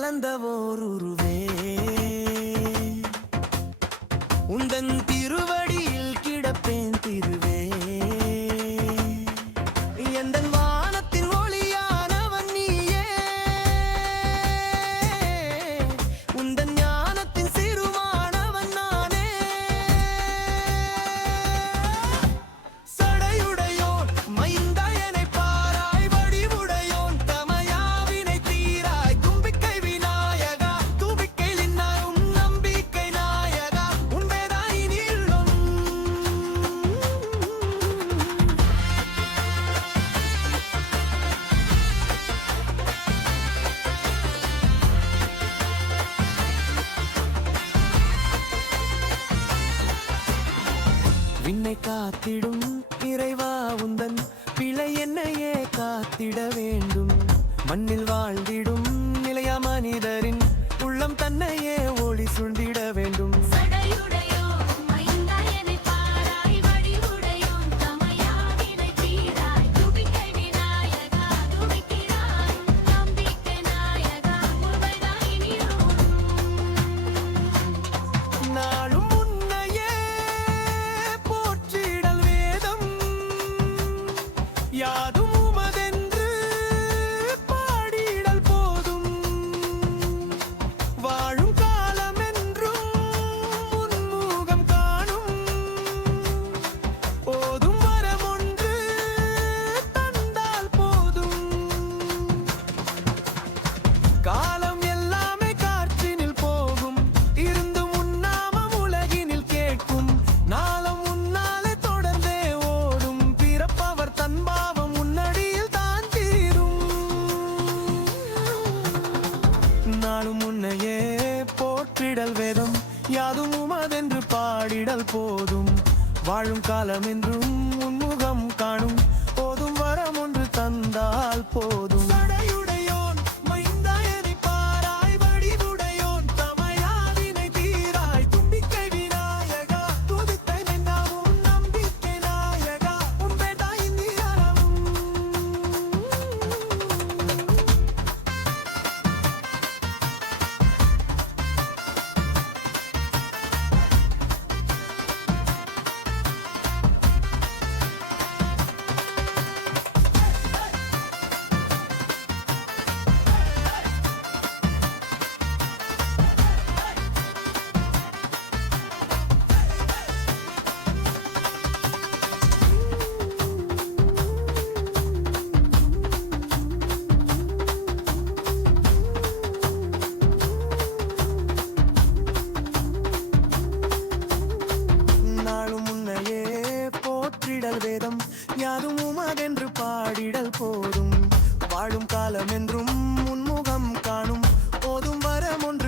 கலந்த ஓருருவே உந்தன் திருவடியில் கிடப்பேன் திருவே எந்தன் வானத்தின் ஒளியானவன் நீயே உந்தன் ஞானத்தின் சிறுமானவன் நானே சடையுடையோன் மைந்தாயனை பாராய் வடிவுடையோன் தமயாவினை தீராய் தும்பிக்கை விநாயகா தும்பிக்கை நின்னாயும் நம்பிக்கை நாயகா உண்மைதாய் நீளும் விண்ணை காத்திடும் இறைவா உந்தன் பிழை என்னையே காத்திட வேண்டும் மண்ணில் வாழ்ந்திடும் நிலையா மனிதரின் உள்ளம் தன்னையே ஒளி சுண்டிட வேண்டும் சடையுடையோன் மைந்தாயனை பாராய் வடிவுடையோன் தமயாவினை தீராய் தும்பிக்கை விநாயகா தும்பிக்கிறாய் நம்பிக்கை நாயகா உண்மைதாய் நீளும் நாளும் உன்னையே போற்றிடல் வேதம் யாதும் உமதென்று பாடிடல் போதும் வாழும் காலமென்றும் உன்முகம் காணும் போதும் வரமொன்று தந்தால் போதும் காலம் எல்லாமே காற்றினில் போகும் இருந்தும் உன்னாமம் உலகினில் கேட்கும் நாளும் உன்னாலே தொடர்ந்தே ஓடும் பிறப்பவர் தன் பாவம் உன்னடியில் தான் தீரும் நாளும் உன்னையே போற்றிடல் வேதம் யாதும் உமதென்று பாடிடல் போதும் வாழும் காலமென்றும் உன்முகம் காணும் போதும் வரம் ஒன்று தந்தால் போதும் சடையுடையோன் மைந்தாயனை பாராய் வடிவுடையோன் தமயாவினை தீராய் தும்பிக்கை விநாயகா துதித்தை நின்னாவும் நம்பிக்கை நாயகா உண்மைதாய் நீளமும் நாளும் உன்னையே போற்றிடல் வேதம் யாதும் உமதென்று பாடிடல் போதும் வாழும் காலமென்றும் உன்முகம் காணும் போதும் வரம் ஒன்று